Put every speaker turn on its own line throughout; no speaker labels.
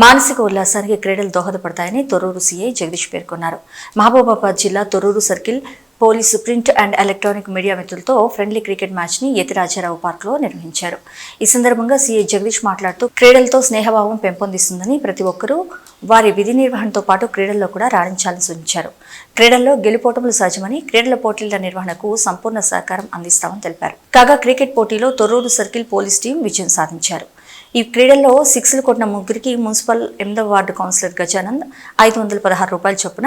మానసిక ఉల్లాసానికి క్రీడలు దోహదపడతాయని తొర్రూరు సీఐ జగదీష్ పేర్కొన్నారు. మహబూబాబాద్ జిల్లా Thorrur circle police print and electronic media మిత్రులతో ఫ్రెండ్లీ క్రికెట్ మ్యాచ్ని యతిరాజారావు పార్క్లో నిర్వహించారు. ఈ సందర్భంగా సీఐ జగదీష్ మాట్లాడుతూ క్రీడలతో స్నేహభావం పెంపొందిస్తుందని ప్రతి ఒక్కరూ వారి విధి నిర్వహణతో పాటు క్రీడల్లో కూడా రాణించాలని సూచించారు. క్రీడల్లో గెలుపోటములు సహజమని క్రీడల పోటీల నిర్వహణకు సంపూర్ణ సహకారం అందిస్తామని తెలిపారు. కాగా క్రికెట్ పోటీలో తొర్రూరు సర్కిల్ పోలీస్ టీం విజయం సాధించారు. ఈ క్రీడల్లో సిక్స్లు కొట్టిన ముగ్గురికి మున్సిపల్ ఎనిమిదవ వార్డు కౌన్సిలర్ గజానంద్ ఐదు వందల పదహారు రూపాయల చొప్పున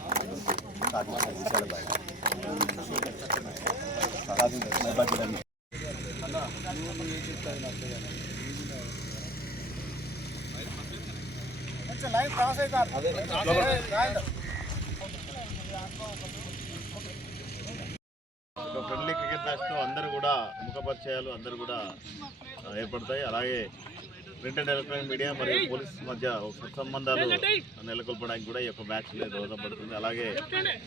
నగదు అందజేశారు
ఒక ఫ్రెండ్లీ క్రికెట్ మ్యాచ్తో అందరూ కూడా ముఖపరిచయాలు అందరూ కూడా ఏర్పడతాయి. అలాగే ప్రింట్ అండ్ ఎలక్ట్రానిక్ మీడియా మరియు పోలీస్ మధ్య ఒక సత్సంబంధాలు నెలకొల్పడానికి కూడా ఈ యొక్క మ్యాచ్ దోహదపడుతుంది అలాగే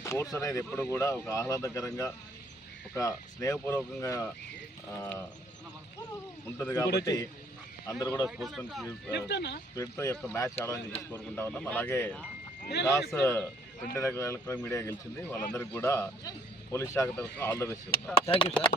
స్పోర్ట్స్ అనేది ఎప్పుడు కూడా ఒక ఆహ్లాదకరంగా ఒక స్నేహపూర్వకంగా ఉంటుంది కాబట్టి అందరూ కూడా స్పోర్ట్స్ స్పీడ్తో యొక్క మ్యాచ్ ఆడాలని చెప్పి కోరుకుంటా ఉన్నాం. అలాగే వికాస్ ప్రింట్ ఎలక్ట్రానిక్ మీడియా గెలిచింది. వాళ్ళందరికీ కూడా పోలీస్ శాఖ తరఫున all the best.
Thank you sir